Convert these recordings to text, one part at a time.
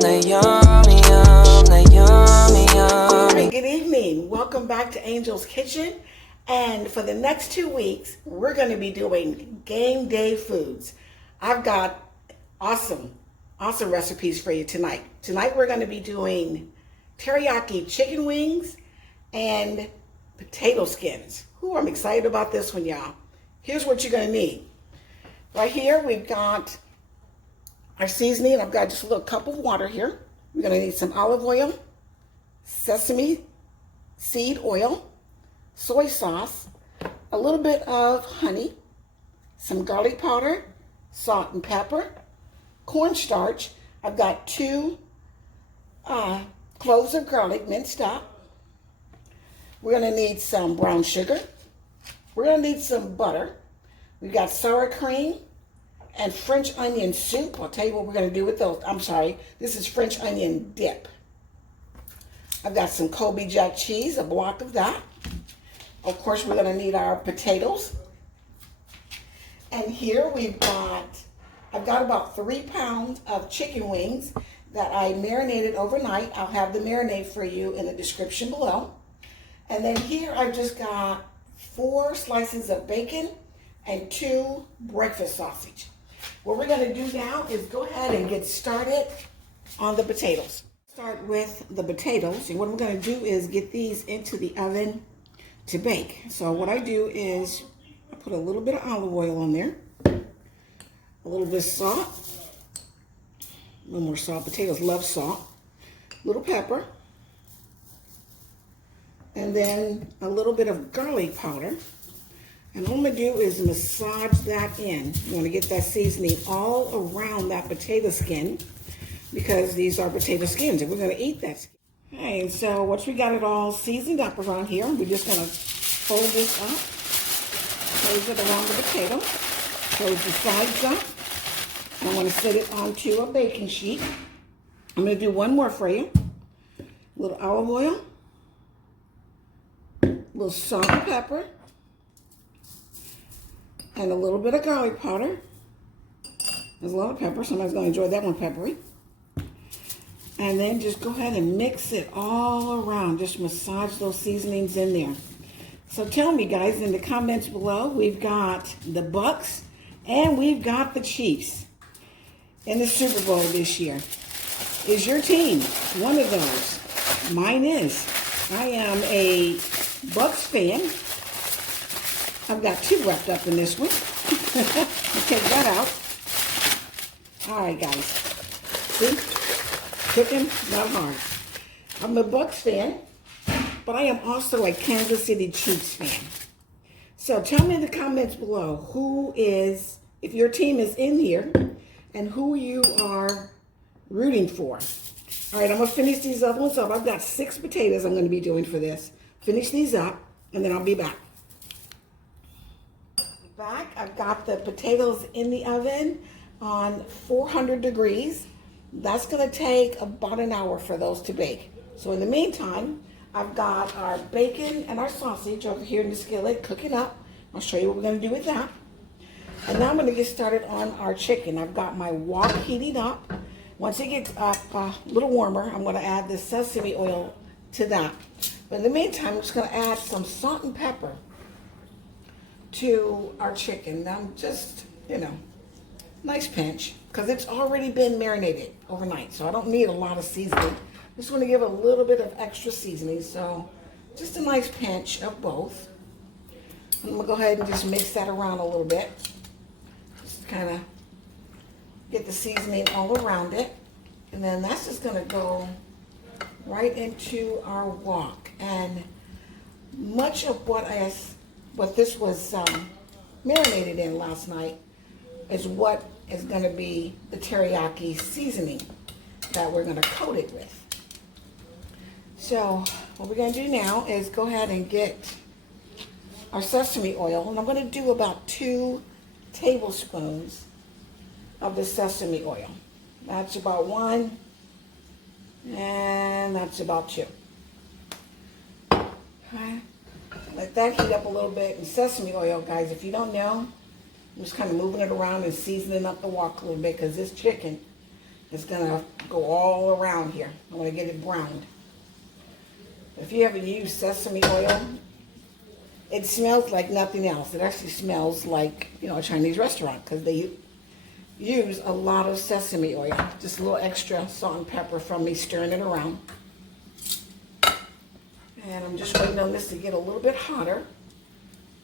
Good evening. Welcome back to Angel's Kitchen. And for the next 2 weeks, we're going to be doing game day foods. I've got awesome recipes for you tonight. Tonight we're going to be doing teriyaki chicken wings and potato skins. I'm excited about this one, y'all. Here's what you're going to need. Right here, we've got our seasoning. I've got just a little cup of water here. We're going to need some olive oil, sesame seed oil, soy sauce, a little bit of honey, some garlic powder, salt and pepper, cornstarch. I've got 2 cloves of garlic minced up. We're going to need some brown sugar. We're going to need some butter. We've got sour cream and French onion soup. I'll tell you what we're going to do with those. I'm sorry, this is French onion dip. I've got some Colby Jack cheese, a block of that. Of course, we're going to need our potatoes. And here I've got about 3 pounds of chicken wings that I marinated overnight. I'll have the marinade for you in the description below. And then here I've just got 4 slices of bacon and 2 breakfast sausage. What we're going to do now is go ahead and get started on the potatoes. Start with the potatoes, and what we're going to do is get these into the oven to bake. So what I do is I put a little bit of olive oil on there, a little bit of salt, a little more salt. Potatoes love salt. A little pepper, and then a little bit of garlic powder. And all I'm going to do is massage that in. You want to get that seasoning all around that potato skin because these are potato skins and we're going to eat that skin. Okay, so once we got it all seasoned up around here, we're just going to fold this up, close it around the potato, close the sides up. And I'm going to set it onto a baking sheet. I'm going to do one more for you. A little olive oil, a little salt and pepper, and a little bit of garlic powder. There's a lot of pepper. Somebody's going to enjoy that one peppery. And then just go ahead and mix it all around. Just massage those seasonings in there. So tell me, guys, in the comments below, we've got the Bucks and we've got the Chiefs in the Super Bowl this year. Is your team one of those? Mine is. I am a Bucks fan. I've got 2 wrapped up in this one. I'll take that out. All right, guys. See? Cooking, not hard. I'm a Bucks fan, but I am also a Kansas City Chiefs fan. So tell me in the comments below if your team is in here, and who you are rooting for. All right, I'm going to finish these other ones up. I've got 6 potatoes I'm going to be doing for this. Finish these up, and then I'll be back. I've got the potatoes in the oven on 400 degrees. That's going to take about an hour for those to bake. So in the meantime, I've got our bacon and our sausage over here in the skillet cooking up. I'll show you what we're going to do with that. And now I'm going to get started on our chicken. I've got my wok heating up. Once it gets up a little warmer, I'm going to add the sesame oil to that. But in the meantime, I'm just going to add some salt and pepper to our chicken. I'm just, nice pinch, because it's already been marinated overnight, so I don't need a lot of seasoning. Just want to give a little bit of extra seasoning, so just a nice pinch of both. I'm going to go ahead and just mix that around a little bit. Just kind of get the seasoning all around it. And then that's just going to go right into our wok. And much of what this was marinated in last night is what is going to be the teriyaki seasoning that we're going to coat it with. So what we're going to do now is go ahead and get our sesame oil, and I'm going to do about 2 tablespoons of the sesame oil. That's about 1, and that's about 2. Okay. Let that heat up a little bit. And sesame oil, guys, if you don't know, I'm just kind of moving it around and seasoning up the wok a little bit because this chicken It's gonna go all around here. I'm gonna get it browned. If you ever use sesame oil, it smells like nothing else. It actually smells like, you know, a Chinese restaurant because they use a lot of sesame oil. Just a little extra salt and pepper from me stirring it around. And I'm just waiting on this to get a little bit hotter.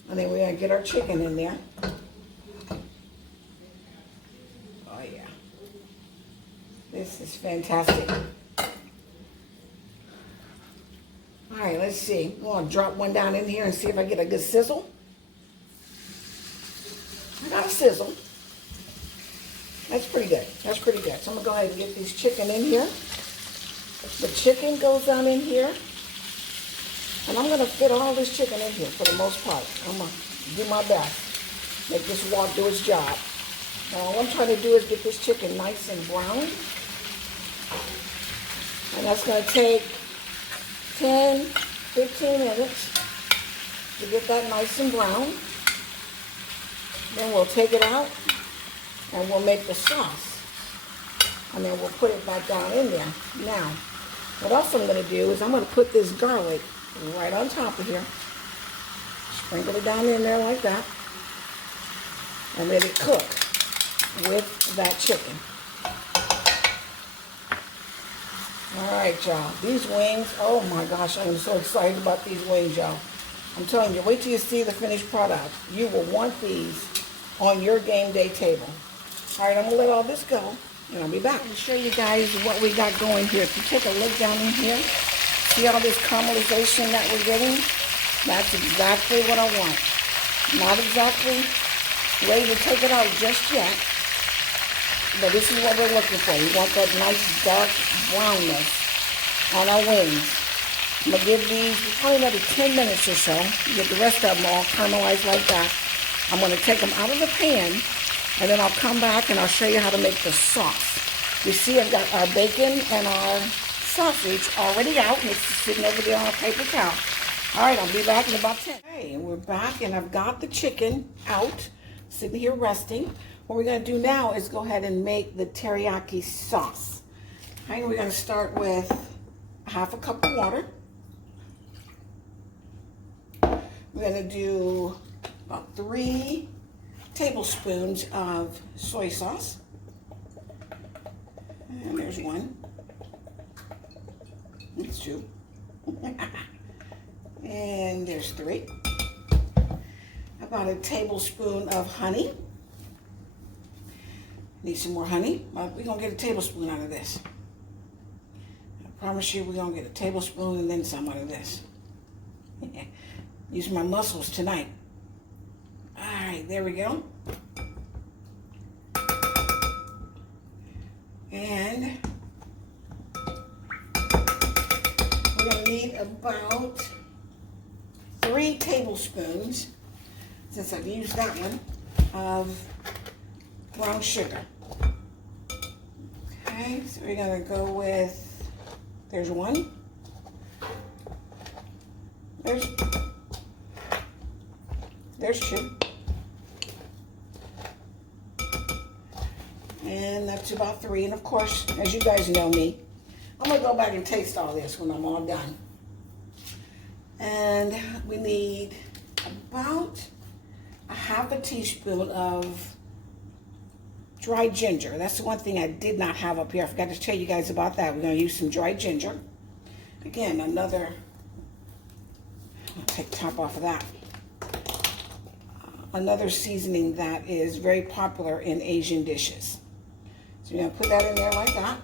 And then we're gonna get our chicken in there. Oh yeah. This is fantastic. All right, let's see. I'm gonna drop one down in here and see if I get a good sizzle. I got a sizzle. That's pretty good. That's pretty good. So I'm gonna go ahead and get this chicken in here. The chicken goes down in here. And I'm gonna fit all this chicken in here for the most part. I'm gonna do my best. Make this wok do its job. Now all I'm trying to do is get this chicken nice and brown. And that's gonna take 10, 15 minutes to get that nice and brown. Then we'll take it out and we'll make the sauce. And then we'll put it back down in there. Now, what else I'm gonna do is I'm gonna put this garlic right on top of here. Sprinkle it down in there like that. And let it cook with that chicken. All right, y'all. These wings, oh my gosh, I am so excited about these wings, y'all. I'm telling you, wait till you see the finished product. You will want these on your game day table. All right, I'm gonna let all this go, and I'll be back. I'm gonna show you guys what we got going here. If you take a look down in here, see all this caramelization that we're getting? That's exactly what I want. Not exactly ready to take it out just yet, but this is what we're looking for. We want that nice dark brownness on our wings. I'm going to give these probably another 10 minutes or so. Get the rest of them all caramelized like that. I'm going to take them out of the pan, and then I'll come back and I'll show you how to make the sauce. You see I've got our bacon and our sausage already out. It's sitting over there on a paper towel. All right, I'll be back in about 10. Okay, and we're back, and I've got the chicken out, sitting here resting. What we're going to do now is go ahead and make the teriyaki sauce. All right, we're going to start with half a cup of water. We're going to do about 3 tablespoons of soy sauce. And there's 1. There's 2. And there's 3. About a tablespoon of honey. Need some more honey. We're going to get a tablespoon out of this. I promise you we're going to get a tablespoon and then some out of this. Use my muscles tonight. All right, there we go. And we're going to need about 3 tablespoons, since I've used that one, of brown sugar. Okay, so we're going to go with, there's 1. There's 2. And that's about 3. And of course, as you guys know me, I'm going to go back and taste all this when I'm all done. And we need about a half a teaspoon of dried ginger. That's the one thing I did not have up here. I forgot to tell you guys about that. We're going to use some dried ginger. Again, another, I'll take the top off of that. Another seasoning that is very popular in Asian dishes. So we're going to put that in there like that.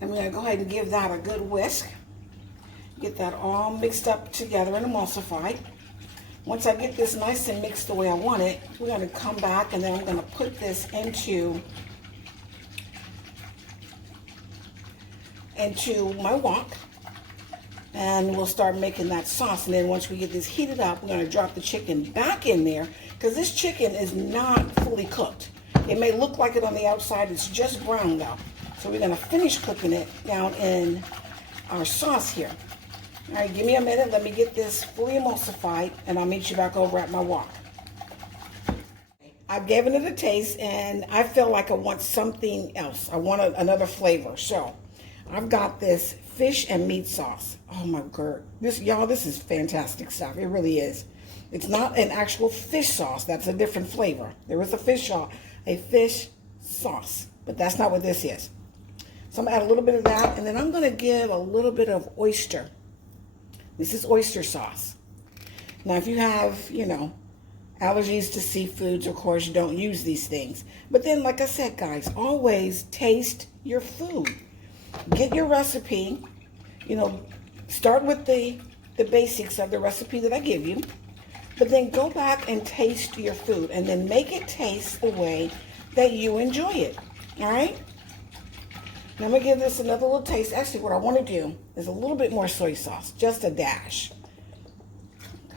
And we're going to go ahead and give that a good whisk. Get that all mixed up together and emulsified. Once I get this nice and mixed the way I want it, we're going to come back and then I'm going to put this into my wok. And we'll start making that sauce. And then once we get this heated up, we're going to drop the chicken back in there, because this chicken is not fully cooked. It may look like it on the outside. It's just brown though. So we're going to finish cooking it down in our sauce here. All right, give me a minute. Let me get this fully emulsified, and I'll meet you back over at my wok. I've given it a taste, and I feel like I want something else. I want another flavor. So I've got this fish and meat sauce. Oh my God. Y'all, this is fantastic stuff. It really is. It's not an actual fish sauce. That's a different flavor. There is a fish sauce, but that's not what this is. So I'm going to add a little bit of that, and then I'm going to give a little bit of oyster. This is oyster sauce. Now, if you have, allergies to seafoods, of course, you don't use these things. But then, like I said, guys, always taste your food. Get your recipe, start with the basics of the recipe that I give you, but then go back and taste your food, and then make it taste the way that you enjoy it, all right? Now I'm going to give this another little taste. Actually, what I want to do is a little bit more soy sauce, just a dash,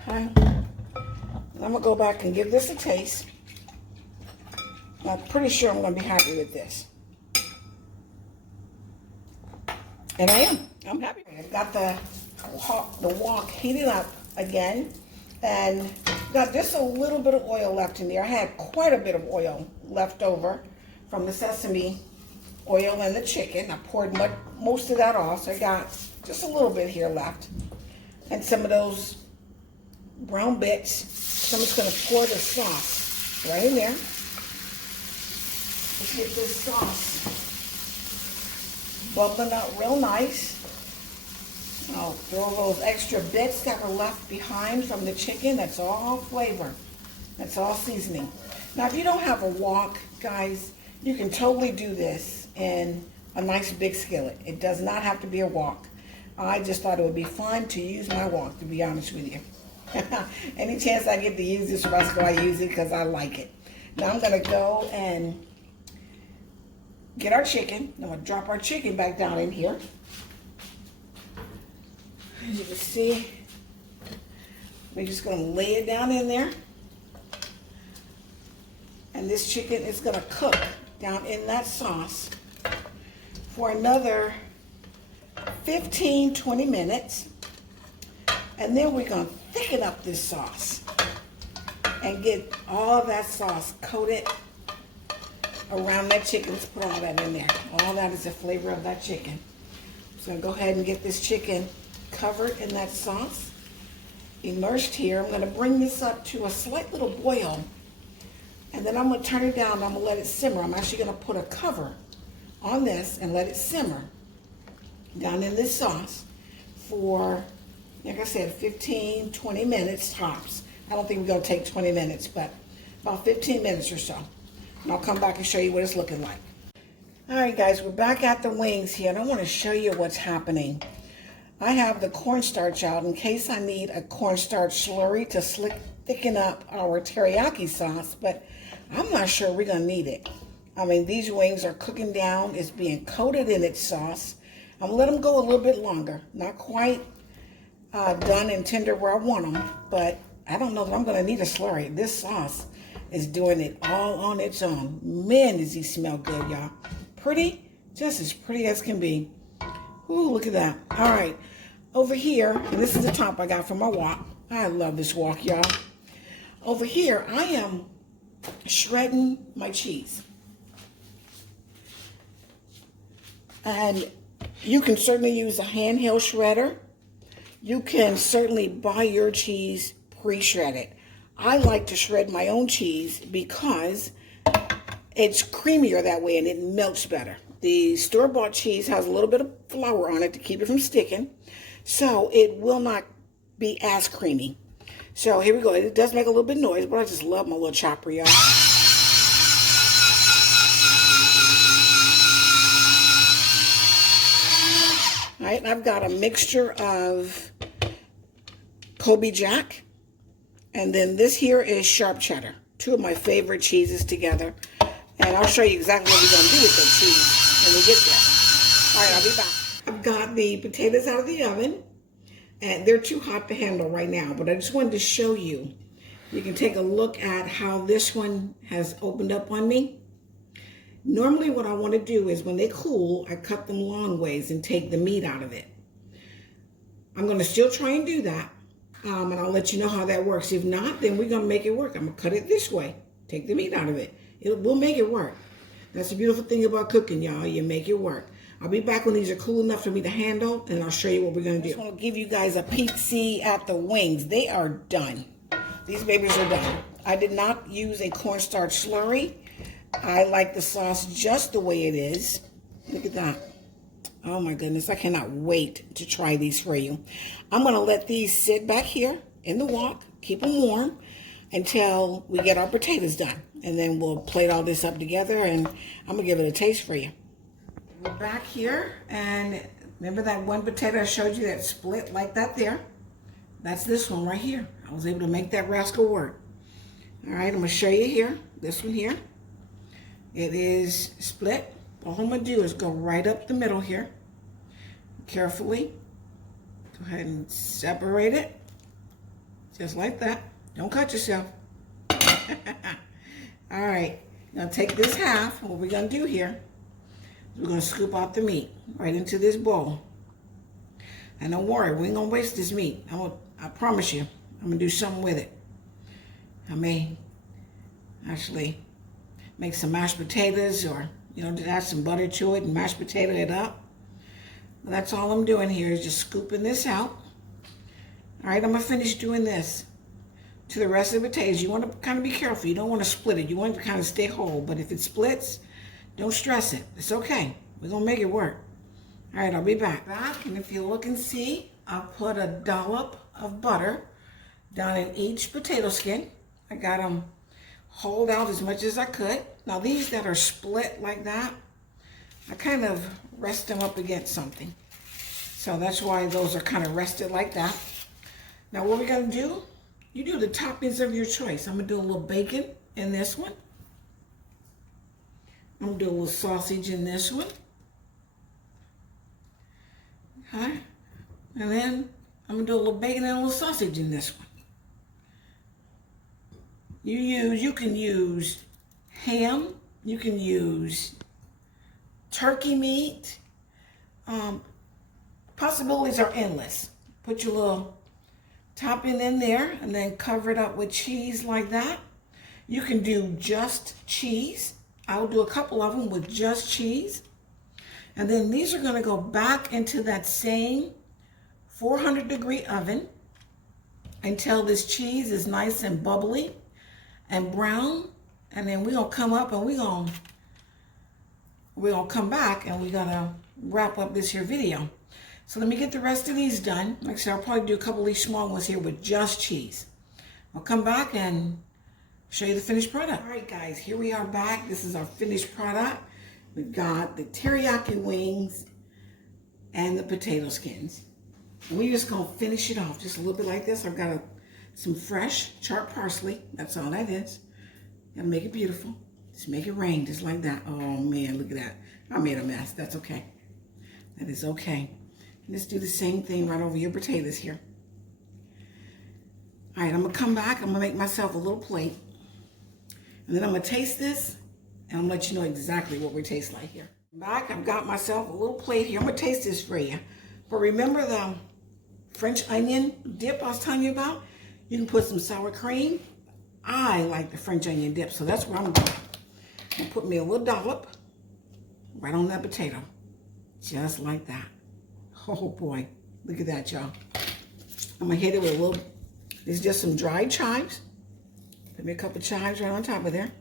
okay? And I'm going to go back and give this a taste. I'm pretty sure I'm going to be happy with this. And I am. I'm happy. I've got the wok heating up again. And got just a little bit of oil left in there. I had quite a bit of oil left over from the sesame oil and the chicken. I poured most of that off. So I got just a little bit here left. And some of those brown bits. So I'm just going to pour the sauce right in there. Let's get this sauce bubbling up real nice. I'll throw those extra bits that were left behind from the chicken. That's all flavor. That's all seasoning. Now, if you don't have a wok, guys, you can totally do this in a nice big skillet. It does not have to be a wok. I just thought it would be fun to use my wok, to be honest with you. Any chance I get to use this recipe, I use it because I like it. Now I'm going to go and get our chicken. I'm going to drop our chicken back down in here. As you can see, we're just going to lay it down in there. And this chicken is going to cook down in that sauce for another 15-20 minutes. And then we're going to thicken up this sauce and get all that sauce coated around that chicken. Let's put all that in there. All that is the flavor of that chicken. So go ahead and get this chicken covered in that sauce, immersed here. I'm going to bring this up to a slight little boil, and then I'm going to turn it down. I'm going to let it simmer. I'm actually going to put a cover on this and let it simmer down in this sauce for, like I said, 15-20 minutes tops. I don't think we're going to take 20 minutes, but about 15 minutes or so. And I'll come back and show you what it's looking like. All right, guys, we're back at the wings here, and I want to show you what's happening. I have the cornstarch out in case I need a cornstarch slurry to thicken up our teriyaki sauce, but I'm not sure we're going to need it. I mean, these wings are cooking down. It's being coated in its sauce. I'm going to let them go a little bit longer. Not quite done and tender where I want them, but I don't know that I'm going to need a slurry. This sauce is doing it all on its own. Man, does he smell good, y'all. Pretty, just as pretty as can be. Ooh, look at that. All right, over here, and this is the top I got from my wok. I love this wok, y'all. Over here, I am shredding my cheese. And you can certainly use a handheld shredder. You can certainly buy your cheese pre-shredded. I like to shred my own cheese because it's creamier that way and it melts better. The store-bought cheese has a little bit of flour on it to keep it from sticking, so it will not be as creamy. So here we go. It does make a little bit of noise, but I just love my little chopper, y'all. All right, and I've got a mixture of Kobe Jack, and then this here is sharp cheddar. Two of my favorite cheeses together. And I'll show you exactly what we're going to do with that cheese when we get there. All right, I'll be back. I've got the potatoes out of the oven, and they're too hot to handle right now, but I just wanted to show you. You can take a look at how this one has opened up on me. Normally what I want to do is when they cool, I cut them long ways and take the meat out of it. I'm going to still try and do that, and I'll let you know how that works. If not, then we're going to make it work. I'm going to cut it this way. Take the meat out of it. We'll make it work. That's the beautiful thing about cooking, y'all. You make it work. I'll be back when these are cool enough for me to handle, and I'll show you what we're going to do. I just want to give you guys a peek see at the wings. They are done. These babies are done. I did not use a cornstarch slurry. I like the sauce just the way it is. Look at that. Oh my goodness, I cannot wait to try these for you. I'm going to let these sit back here in the wok, keep them warm until we get our potatoes done. And then we'll plate all this up together, and I'm going to give it a taste for you. We're back here, and remember that one potato I showed you that split like that there? That's this one right here. I was able to make that rascal work. All right, I'm going to show you here, this one here. It is split. All I'm going to do is go right up the middle here. Carefully. Go ahead and separate it. Just like that. Don't cut yourself. All right. Now take this half. What we're going to do here is we're going to scoop out the meat right into this bowl. And don't worry, we ain't going to waste this meat. I promise you, I'm going to do something with it. I may actually make some mashed potatoes, or, you know, just add some butter to it and mashed potato it up. But that's all I'm doing here is just scooping this out. All right, I'm going to finish doing this to the rest of the potatoes. You want to kind of be careful. You don't want to split it. You want it to kind of stay whole. But if it splits, don't stress it. It's okay. We're going to make it work. All right, I'll be back. And if you look and see, I'll put a dollop of butter down in each potato skin. I got them hauled out as much as I could. Now these that are split like that, I kind of rest them up against something. So that's why those are kind of rested like that. Now what we're going to do, you do the toppings of your choice. I'm going to do a little bacon in this one. I'm going to do a little sausage in this one. Okay. And then I'm going to do a little bacon and a little sausage in this one. You can use ham, you can use turkey meat. Possibilities are endless. Put your little topping in there and then cover it up with cheese like that. You can do just cheese. I'll do a couple of them with just cheese. And then these are going to go back into that same 400-degree oven until this cheese is nice and bubbly and brown. And then we're going to come up and we're going to come back and we're going to wrap up this here video. So let me get the rest of these done. Like I said, I'll probably do a couple of these small ones here with just cheese. I'll come back and show you the finished product. All right, guys, here we are back. This is our finished product. We've got the teriyaki wings and the potato skins. And we're just going to finish it off just a little bit like this. I've got some fresh chopped parsley. That's all that is. Gotta make it beautiful. Just make it rain just like that. Oh man, look at that. I made a mess. That's okay. That is okay. Let's do the same thing right over your potatoes here. All right, I'm gonna come back. I'm gonna make myself a little plate. And then I'm gonna taste this and I'm gonna let you know exactly what we taste like here. Back, I've got myself a little plate here. I'm gonna taste this for you. But remember the French onion dip I was telling you about? You can put some sour cream. I like the French onion dip, so that's what I'm doing. I'm gonna put me a little dollop right on that potato. Just like that. Oh boy, look at that, y'all. I'm gonna hit it with a little, this is just some dried chives. Put me a couple chives right on top of there.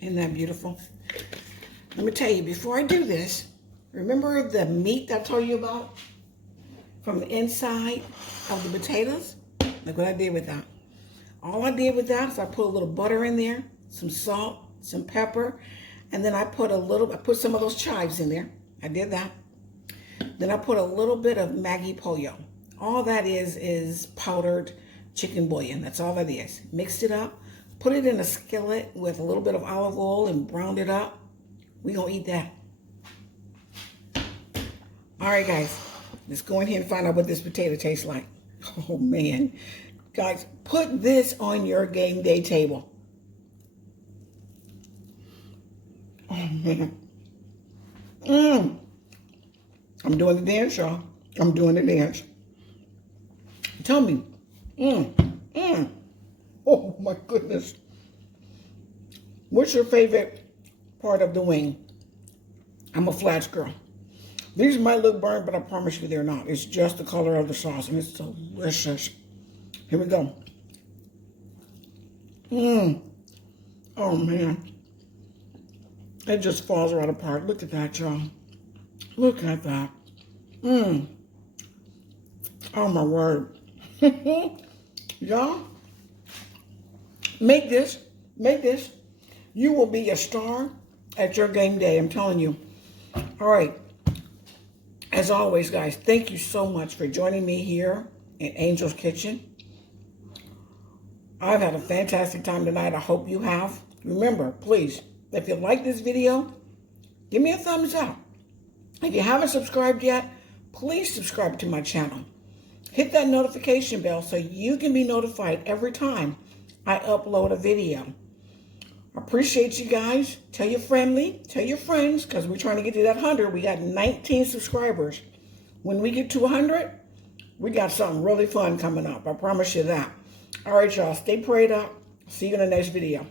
Isn't that beautiful? Let me tell you, before I do this, remember the meat that I told you about from the inside of the potatoes? Look what I did with that. All I did with that is I put a little butter in there, some salt, some pepper, and then I put some of those chives in there. I did that. Then I put a little bit of Maggi pollo. All that is powdered chicken bouillon. That's all that is. Mixed it up, put it in a skillet with a little bit of olive oil and browned it up. We're gonna eat that. All right, guys, let's go in here and find out what this potato tastes like. Oh man, guys, put this on your game day table. Oh man. I'm doing the dance, y'all. I'm doing the dance. Tell me. Oh my goodness. What's your favorite part of the wing? I'm a flats girl. These might look burnt, but I promise you they're not. It's just the color of the sauce, and it's delicious. Here we go. Oh, man. It just falls right apart. Look at that, y'all. Look at that. Oh, my word. Y'all, make this. Make this. You will be a star at your game day. I'm telling you. All right. As always, guys, thank you so much for joining me here in Angel's Kitchen. I've had a fantastic time tonight. I hope you have. Remember, please, if you like this video, give me a thumbs up. If you haven't subscribed yet, please subscribe to my channel. Hit that notification bell so you can be notified every time I upload a video. I appreciate you guys. Tell your family, tell your friends, because we're trying to get to that 100. We got 19 subscribers. When we get to 100, we got something really fun coming up. I promise you that. All right, y'all. Stay prayed up. See you in the next video.